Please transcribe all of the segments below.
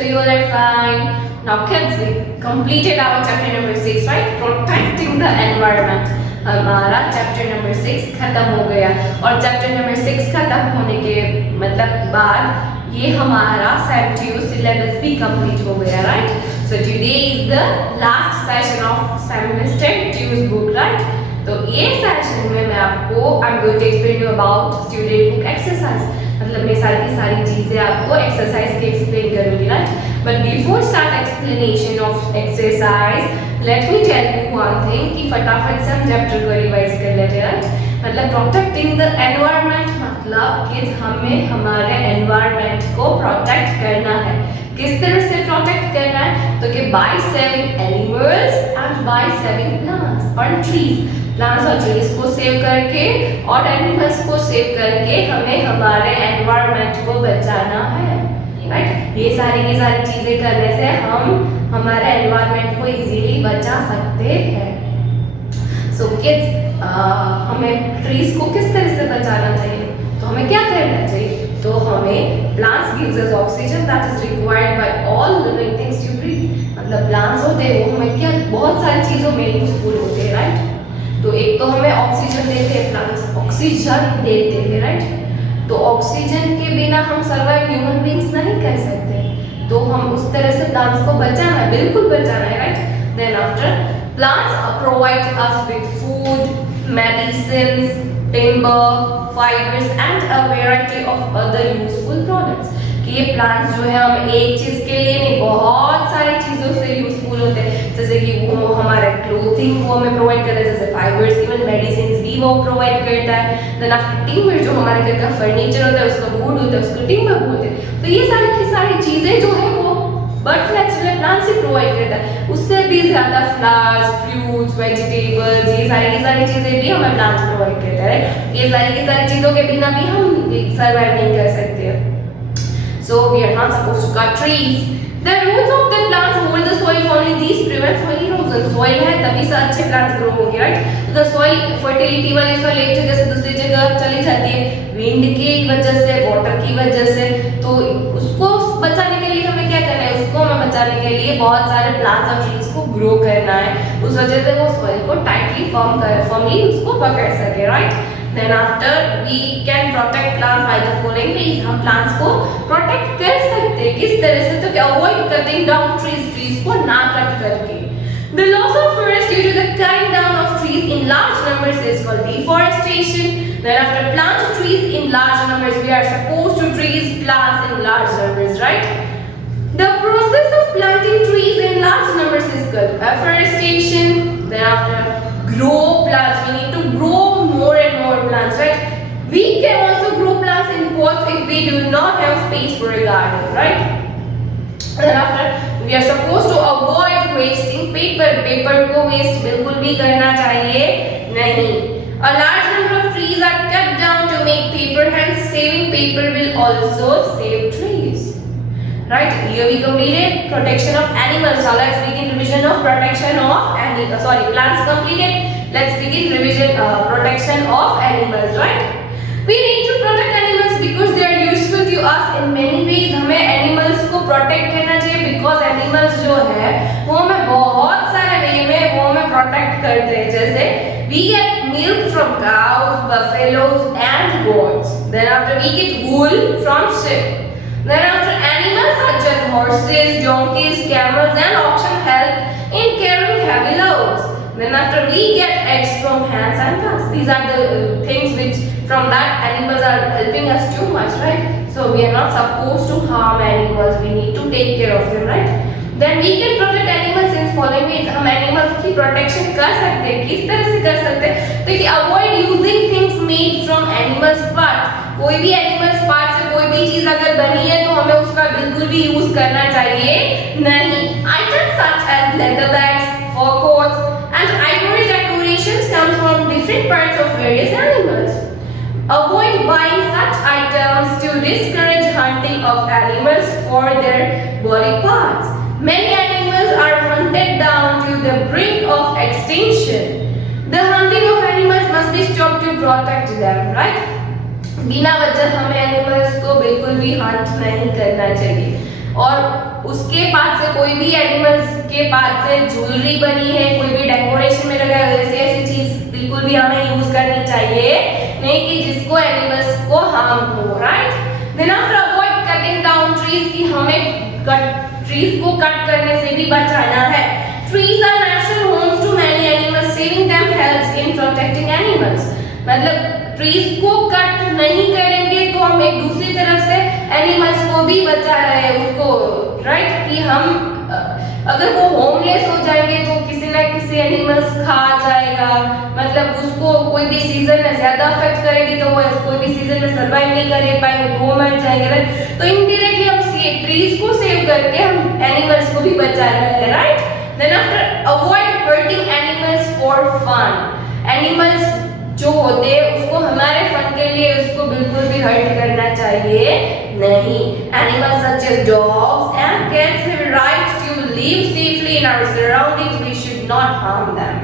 So you all are fine. Now kids, we completed our chapter number 6, right? Protecting the environment. हमारा chapter number 6 खत्म हो गया और chapter number 6 खत्म होने के मतलब बाद ये हमारा सेम सिलेबस भी कंप्लीट हो गया, right? So today is the last session of semester twos book, right? तो ये सेशन में मैं आपको I am going to explain you about student book exercise, मतलब मैं सारी की सारी चीजें आपको एक्सरसाइज की एक्सप्लेन करूंगी, right? But before start explanation of exercise let me tell you one thing कि फटाफट से हम चैप्टर को रिवाइज कर लेते हैं, राइट? मतलब प्रोटेक्टिंग द एनवायरनमेंट मतलब कि हमें हमारे एनवायरनमेंट को प्रोटेक्ट करना है। किस तरह से प्रोटेक्ट करना है? तो कि by saving animals and by saving plants और ट्रीज, प्लांट्स और ट्रीज को सेव करके और एनिमल्स को सेव करके हमें हमारे एनवायरनमेंट को बचाना है, राइट? ये सारी की सारी चीजें करने से हम हमारे एनवायरनमेंट को इजीली बचा सकते हैं। सो किड्स, हमें ट्रीज को किस तरह से बचाना चाहिए? तो हमें क्या करना चाहिए? तो हमें plants gives us oxygen that is required by all living things to breathe. मतलब प्लांट्स होते हैं वो हमें क्या बहुत सारी चीजों में यूजफुल होते हैं, राइट? तो एक तो हमें ऑक्सीजन देते हैं, प्लांट्स ऑक्सीजन देते हैं, राइट? तो ऑक्सीजन के बिना हम सर्वाइव ह्यूमन बीइंग्स नहीं कर सकते, तो हम उस तरह से प्लांट्स को बचाना है, बिल्कुल बचाना है, right? Then after plants provide us with food, medicines, timber, fibers and a variety of other useful products। कि ये प्लांट्स जो है हम एक चीज के लिए नहीं बहुत सारी चीजों से यूजफुल होते हैं, जैसे कि वो हमारा क्लोथिंग वो हमें प्रोवाइड करता है, जैसे फाइबर्स, इवन मेडिसिन भी वो प्रोवाइड करता है। देन आफ्टर टिम्बर जो हमारे घर का फर्नीचर होता है उसका वुड होता है उसको टिम्बर बोलते हैं। तो ये सारी की सारी चीजें जो है वो बट नेचुरल प्लांट से प्रोवाइड करता है, उससे भी ज्यादा फ्लावर्स, फ्रूट्स, वेजिटेबल्स, ये सारी की सारी चीजें भी हमें प्लांट्स प्रोवाइड करता है। ये सारी की सारी चीजों के बिना भी हम सर्वाइव नहीं कर सकते। So we are not supposed to cut trees. The roots of the plants hold the soil firmly. These prevent soil erosion. Soil है तभी से अच्छे plants grow होंगे, right? तो the soil fertility वाली soil एक जगह से दूसरी जगह चली जाती है wind की वजह से, water की वजह से। तो उसको बचाने के लिए हमें क्या करना है? उसको हमें बचाने के लिए बहुत सारे plants और trees को grow करना है, उस वजह से वो soil को tightly firmly उसको पकड़ सके, right? Then after we can protect plants by the following ways। हम plants को protect कर सकते हैं किस तरह से? तो कि avoid cutting down trees को ना कट करके। The loss of forest due to the cutting down of trees in large numbers is called deforestation। Then after plant trees in large numbers, we are supposed to trees plants in large numbers, right? The process of planting trees in large numbers is called afforestation। Then after grow plants, we need to grow more and more plants, right? We can also grow plants in pots if we do not have space for a garden, right? Then after we are supposed to avoid wasting paper। Paper को waste बिल्कुल भी करना चाहिए नहीं। A large number of trees are cut down to make paper, hence saving paper will also save trees, right? Here we completed protection of animals. Now let's begin revision of protection of plants completed. Let's begin revision protection of animals, right? We need to protect animals because they are useful to us in many ways। हमें animals को protect करना चाहिए because animals जो है वो हमें बहुत सारे वे में वो हमें protect करते हैं, जैसे we get milk from cows, buffaloes and goats। Then after we get wool from sheep। Then after animals such as horses, donkeys, camels and oxen help in carrying heavy loads। Then after we get eggs from hens and ducks। These are the things which from that animals are helping us too much, right? So we are not supposed to harm animals, we need to take care of them, right? Then we can protect animals in following ways। हम animals की protection कर सकते हैं, किस तरह से कर सकते हैं? तो कि avoid using things made from animals parts। कोई भी animals parts से कोई भी चीज अगर बनी है तो हमें उसका बिल्कुल भी यूज करना चाहिए नहीं। Items such as leather bags, fur coats and ivory decorations come from different parts of various animals। Avoid buying such items to discourage hunting of animals for their body parts। Many animals are hunted down to the brink of extinction। The hunting of animals must be stopped to protect them, right? बिना वजह हमें animals को बिल्कुल भी Hunt नहीं करना चाहिए और उसके पास से कोई भी एनिमल्स के पास से ज्वेलरी बनी है, कोई भी डेकोरेशन में लगा है, वैसे ऐसी चीज बिल्कुल भी हमें यूज करनी चाहिए नहीं कि जिसको एनिमल्स को हार्म हो, right. Then after avoid cutting down trees, कि हमें ट्रीज को कट करने से भी बचाना है। Trees are natural homes to many animals, saving them helps in protecting animals. मतलब ट्रीज को कट नहीं करेंगे तो हम एक दूसरी तरफ से एनिमल्स को भी बचा रहे हैं उसको, राइट। कि हम अगर वो होमलेस हो जाएंगे तो किसी ना किसी एनिमल्स खा जाएगा, मतलब उसको कोई भी सीजन में ज्यादा अफेक्ट करेगी तो वो कोई भी सीजन में सर्वाइव नहीं कर पाएंगे, वो मर जाएंगे, राइट। तो इनडायरेक्टली हम ट्रीज को सेव करके हम एनिमल्स को भी बचा रहे हैं, right. Then after avoid hurting animals for fun. Animals जो होते हैं उसको हमारे फन के लिए उसको बिल्कुल भी हर्ट करना चाहिए नहीं। Animals such as dogs and cats have right to live safely in our surroundings, we should not harm them,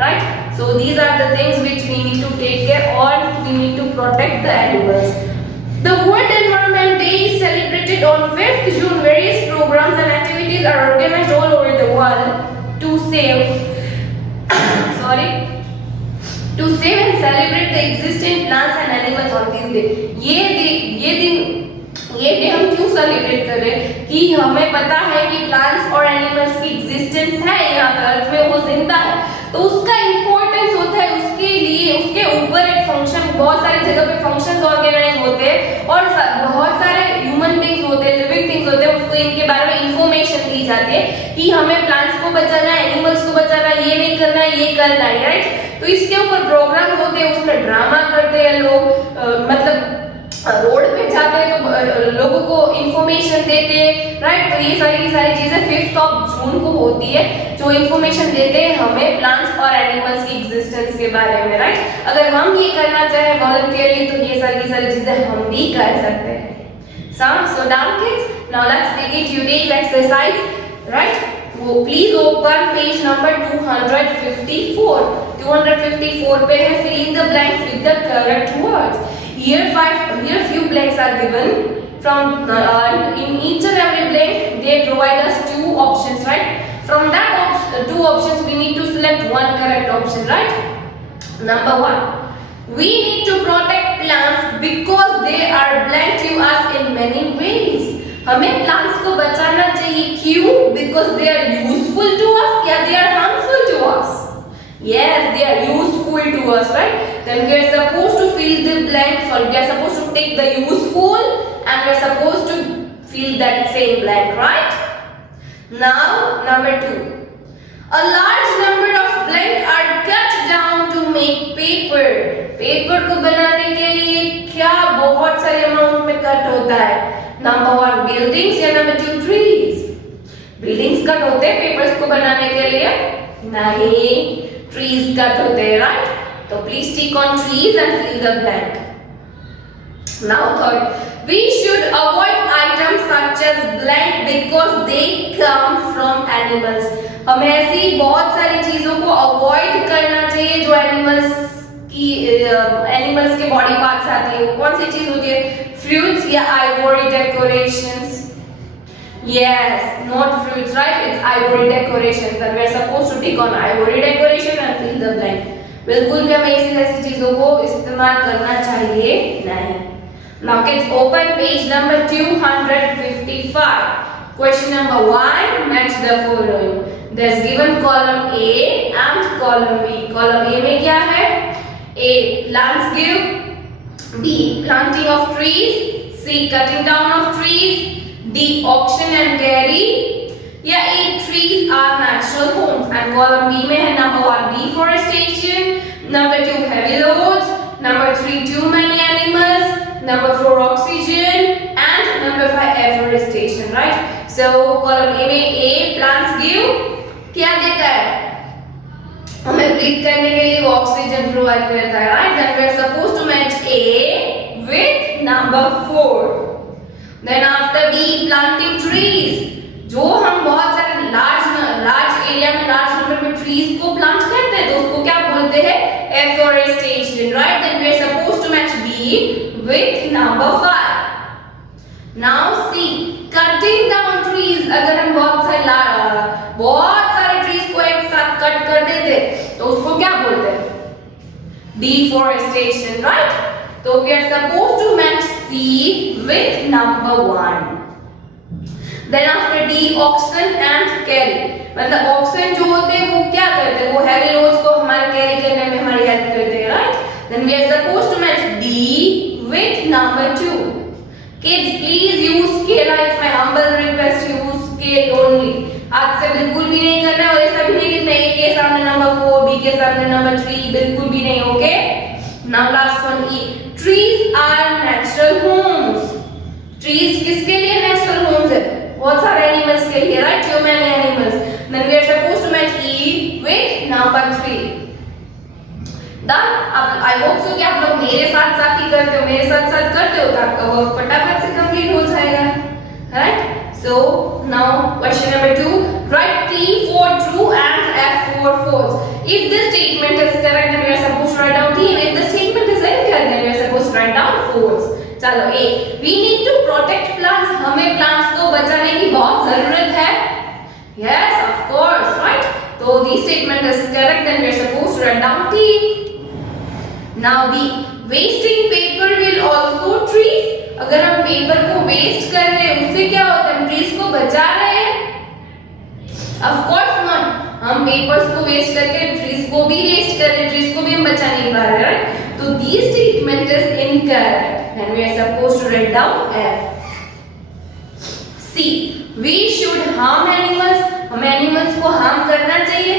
right. So these are the things which we need to take care और we need to protect the animals. The World Environment Day is celebrated on 5th June. Various programs and activities are organized all over the world to save and celebrate the existing plants and animals on this day. ये day हम क्यों celebrate कर रहे हैं कि हमें पता है कि प्लांट्स और एनिमल्स की एग्जिस्टेंस है यहाँ पर अर्थ में, वो जिंदा है, तो उसका इंपॉर्टेंस होता है। उसके लिए उसके ऊपर एक फंक्शन, बहुत सारी जगह पे फंक्शंस ऑर्गेनाइज होते हैं और बहुत सारे ह्यूमन बीइंग्स होते हैं, लिविंग थिंग्स होते हैं, उसको इनके बारे में इंफॉर्मेशन दी जाती है कि हमें प्लांट्स को बचाना है, एनिमल्स को बचाना है, ये नहीं करना है, ये करना है, राइट। तो इसके ऊपर प्रोग्राम होते हैं, उसमें ड्रामा करते हैं लोग, मतलब रोड पे जाते हैं तो लोगों को इंफॉर्मेशन देते हैं, राइट। तो ये सारी की सारी चीजें 5 जून को होती है जो इंफॉर्मेशन देते हैं हमें प्लांट्स और एनिमल्स की एग्जिस्टेंस के बारे में, राइट। अगर हम ये करना चाहें वॉलंटियरली तो ये सारी की सारी चीजें हम भी कर सकते हैं। So down kids, now let's begin today's exercise, right? Please open page number 254. 254 पे है fill in the blanks with the correct words. Here few blanks are given. From in each and every blank they provide us 2 options, right? From that 2 options we need to select one correct option, right? Number 1, we need to protect plants because they are blank to us in many ways. हमें plants को बचाना चाहिए, क्यों? Because they are useful to us या they are harmful to us? Yes, they are useful to us, right? Then we are supposed to fill the blanks, or we are supposed to take the useful and we are supposed to fill that same blank, right? Now, number 2. A large number of blanks are cut down to make paper. Paper को बनाने के लिए क्या बहुत सारे amount में cut होता है? Number 1 buildings या number 2 trees? Buildings कट होते हैं पेपर्स को बनाने के लिए? नहीं, trees कट होते हैं, right? तो please tick on trees and fill the blank. Now third, we should avoid items such as blank because they come from animals. हमें ऐसी बहुत सारी चीजों को अवॉइड करना चाहिए जो एनिमल्स के बॉडी पार्ट्स आती है। वो कौन सी चीज होती है? फ्रूट्स या ivory decorations? Yes, not fruits, right? It's ivory decoration. Then we are supposed to tick on ivory decoration and fill the blank. बिल्कुल भी हमें ऐसी चीजों को इस्तेमाल करना चाहिए नहीं। Now kids, open page number 255. Question number 1, match the following. There's given column A and column B. Column A में क्या है? A, plants give. B, planting of trees. C, cutting down of trees. D, auction and carry. या A, trees are natural homes. And column B में है number 1, deforestation. Number 2, heavy loads. Number 3, too many animals. Number 4, oxygen. And number 5, afforestation. Right? So column A में A, plants give. क्या देता है? हमें breathe करने के लिए वो ऑक्सीजन प्रोवाइड करता है, right? Then we are supposed to match A with number 4. Then after B, planting trees. जो हम बहुत सारे लार्ज एरिया में लार्ज नंबर में ट्रीज को प्लांट करते हैं तो उसको क्या बोलते हैं? Afforestation, right? Then we are supposed to match B with number 5. Now C, cutting down trees बहुत सारे ट्रीज को एक साथ कट कर देते तो उसको क्या बोलते हैं? Deforestation, right? So we are supposed to match C with number 1. Then after D, oxen and carry. मतलब oxen जो होते हैं वो क्या करते हैं? वो heavy loads को हमारे carry करने में हमारी help करते हैं, right? Then we are supposed to match D with number 2. Kids, please use scale. It's my humble request. Use scale only. आज से बिल्कुल भी नहीं करना है और ऐसा भी नहीं लिखना A के सामने नंबर 4, B के सामने नंबर 3, बिल्कुल भी नहीं, okay? Now last one E. Trees are natural homes. Trees किसके लिए natural homes है? बहुत सारे animals के लिए, right? Human animals. Then we are supposed to match E with number 3. Done? अब I hope so कि आप लोग मेरे साथ साथ ही करते हो, मेरे साथ साथ करते हो तो आपका वर्क फटाफट से कंप्लीट हो जाएगा, right? So now question number 2. Write T for true and F for false. If this statement is correct, then we are supposed to write down T. If the statement is incorrect, then we are supposed to write down false. चलो A. We need to protect plants. हमें plants को बचाने की बहुत जरूरत है. Yes, of course, right? So this statement is correct, then we are supposed to write down T. Now B. Wasting paper will also trees. अगर हम paper को वेस्ट कर रहे हैं उससे क्या होता है? हम ट्रीज को बचा रहे हैं? Of course not. हम पेपर्स को वेस्ट करके ट्रीज को भी वेस्ट कर रहे हैं, ट्रीज को भी हम बचा नहीं पा रहे, right? तो this statement is incorrect and we are supposed to write down F. C. We should harm animals. हमें एनिमल्स को हार्म करना चाहिए?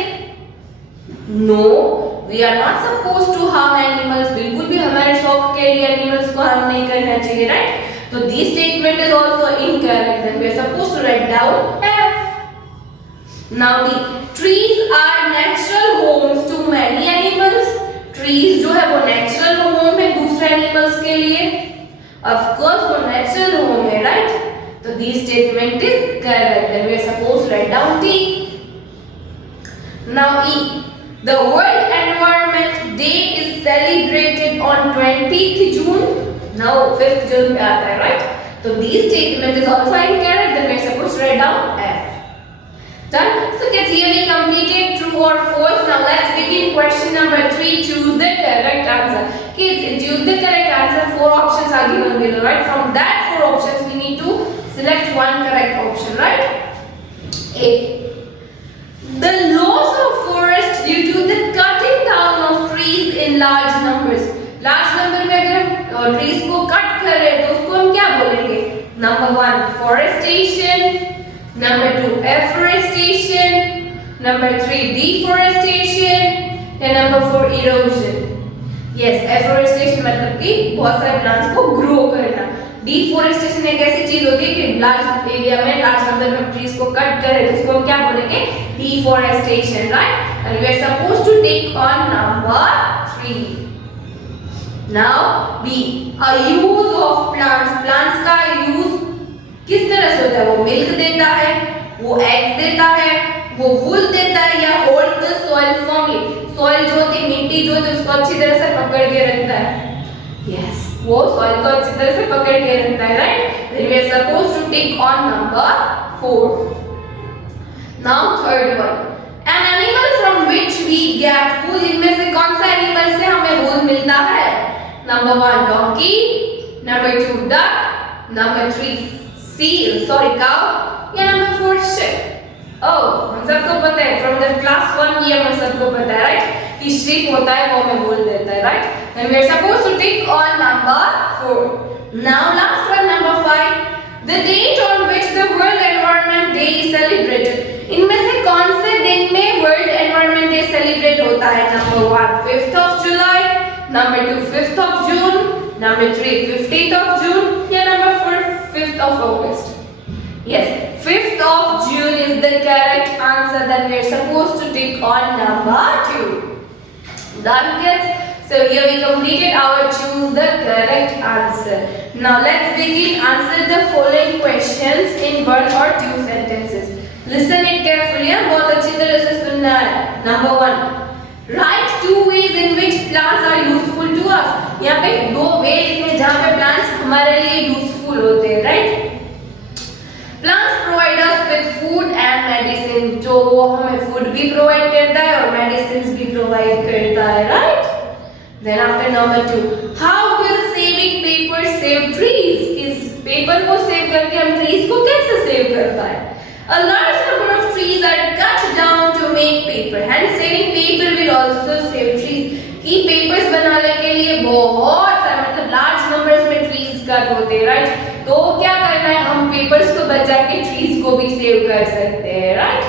No, we are not supposed to harm animals. बिल्कुल भी हमारे शौक के लिए एनिमल्स को हार्म नहीं करना चाहिए, right? तो this statement is also incorrect. Then we are supposed to write down F. Now D. Trees are natural homes to many animals. Trees जो है वो natural home है दूसरे animals के लिए. Of course वो natural home है, right? तो this statement is correct. Then we are supposed to write down T. Now E. The World Environment Day is celebrated on 20th June. Now 5th June पे आता है, right? So this statement is also incorrect. Then we are supposed to write down F. Done? So kids, here we completed true or false. Now let's begin question number 3. Choose the correct answer. Kids, choose the correct answer. 4 options are given below, right? From that 4 options, we need to select one correct option, right? A. The loss of forest due to the cutting down of trees in large numbers. Large number में अगर हम trees को cut कर रहे हैं तो उसको हम क्या बोलेंगे? Number 1 forestation, number 2 afforestation, number 3 deforestation, या number 4 erosion. Yes, afforestation मतलब कि बहुत सारे plants को grow करना. Deforestation एक ऐसी चीज होती है कि large area में large number में trees को cut करे तो उसको हम क्या बोलेंगे? Deforestation, right? And we are supposed to take on number 3. Now B. A use of plants. Plants का use किस तरह से होता है? वो milk देता है, वो eggs देता है, वो wool देता है या hold the soil firmly. Soil जो होती है मिट्टी जो होती है उसको अच्छी तरह से पकड़ के रखता है. Yes. वो soil को अच्छी तरह से पकड़ के रखता है, right? Then we are supposed to take on number 4. Now third one. An animal from which we get wool. इनमें से कौन सा animal से हमें wool मिलता है? Number 1 donkey, number 2 duck, number 3 cow, या number 4 sheep. Oh, हम सबको पता है from the class 1 ये हम सबको पता है, right? कि sheep होता है वो हमें wool देता है, right? Then we are supposed to take on number 4. Now last one, number 5. The date on which the World Environment Day is celebrated. इनमें से कौन से दिन में World Environment Day celebrate होता है? Number 1 5th of July, number 2 5th of June, number 3 15th of June, या number 4 5th of August. Yes, 5th of June is the correct answer. Then we are supposed to take on number 2. Done, kids? So here we completed our choose the correct answer. Now let's begin answer the following questions in 1 or 2 sentences. Listen it carefully. बहुत अच्छी तरह से सुनना है. Number 1. Write 2 ways in which plants are useful to us. यहाँ पे 2 वे लिखने जहाँ पे plants हमारे लिए useful होते हैं, right? Plants provide us with food and medicine, जो वो हमें फूड भी प्रोवाइड करता है और मेडिसिन भी प्रोवाइड करता है, right? Then after number 2, how will saving paper save trees? इस पेपर को सेव करके हम ट्रीज को कैसे सेव कर पाए? A large number of trees are cut down to make paper. Hence, saving paper will also save trees. कि papers बनाने के लिए बहुत सारे मतलब large numbers में trees कट होते हैं, right? तो क्या करना है, हम papers को बचा के trees को भी save कर सकते हैं, right?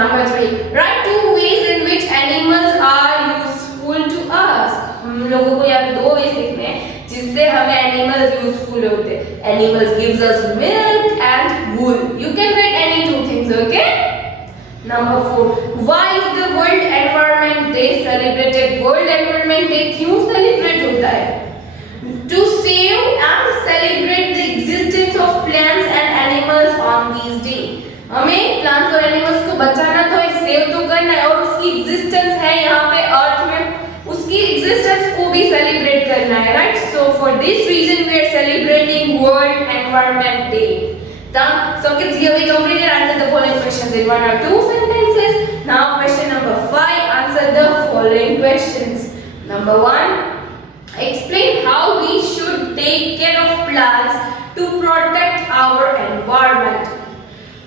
Number 3, write 2 ways in which animals are useful to us. हम लोगों को यहाँ पे 2 ways लिखने हैं जिससे हमें एनिमल्स यूजफुल होते हैं. Animals gives us milk and wool. You can write any 2 things, okay? Number 4, why is the world environment day celebrated? World environment day क्यों सेलिब्रेट होता है? To save and celebrate the existence of plants and animals on this day. हमें plants और animals को बचाना तो है, save तो करना है, और उसकी एग्जिस्टेंस है यहाँ पे अर्थ में, उसकी एग्जिस्टेंस को भी सेलिब्रेट करना है, right? So for this reason we are celebrating world environment day. Done. So kids, here we completed. Answer the following questions in 1 or 2 sentences. Now question number 5, answer the following questions. Number 1, explain how we should take care of plants to protect our environment.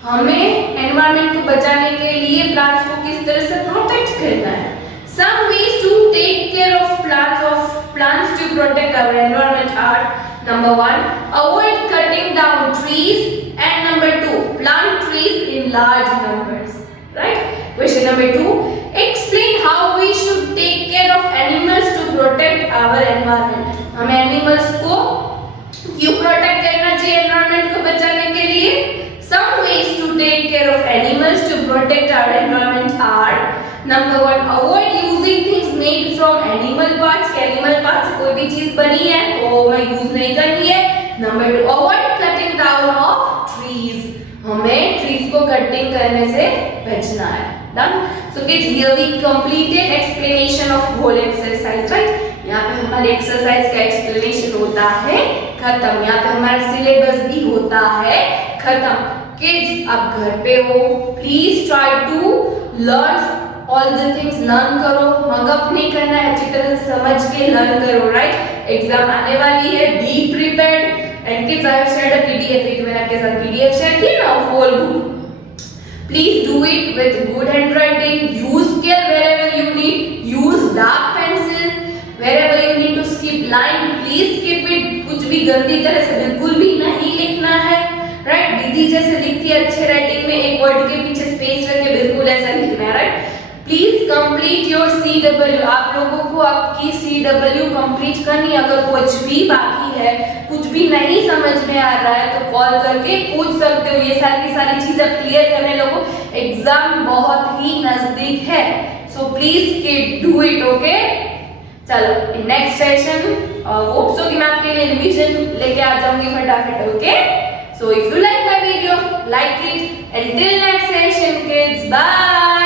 हमें environment को बचाने के लिए plants को किस तरह से protect करना है. Some ways to take care of plants to protect our environment are: number 1, avoid cutting down trees, and number 2, plant trees in large numbers, right? Question number 2, explain how we should take care of animals to protect our environment. हमें animals को क्यों protect करना चाहिए environment को बचाने के लिए? Some ways to take care of animals to protect our environment are: number 1, avoid using things made from animal parts. के animal parts से कोई भी चीज बनी है तो मैं यूज नहीं करनी है. number 2, avoid cutting down of trees. हमें trees को कटिंग करने से बचना है. Done. So kids, here we completed explanation of whole exercise, right? यहाँ पे हमारे एक्सरसाइज का एक्सप्लेनेशन होता है खत्म. यहाँ पे हमारा सिलेबस भी होता है खत्म. किड्स, आप घर पे हो, please try to learn all the things. Learn करो, मगअप नहीं करना है, अच्छी तरह से समझ के लर्न करो, राइट? एग्जाम आने वाली है, be prepared. And kids, I have shared a PDF with, मैंने आपके साथ पीडीएफ शेयर किया ना whole book. Please do it with good handwriting. Use scale wherever you need, use dark pencil wherever you need to skip line, please skip it. कुछ भी गंदी तरह से बिल्कुल भी नहीं लिखना है, राइट? दीदी जैसे लिखती है अच्छे राइटिंग में, एक वर्ड के पीछे स्पेस रख के बिल्कुल ऐसा लिखना है, right? Please complete your CW. आप लोगों को आपकी CW कंप्लीट करनी. अगर कुछ भी बाकी है, कुछ भी नहीं समझ में आ रहा है तो कॉल करके पूछ सकते हो. ये सारी चीजें क्लियर करने लोगों, एग्जाम बहुत ही नजदीक है. So please do it, okay? चलो, नेक्स्ट सेशन होप सो कि मैं आपके लिए रिवीजन लेके आ जाऊंगी फटाफट, okay? So if you like my video, like it. Until next session, kids. Bye.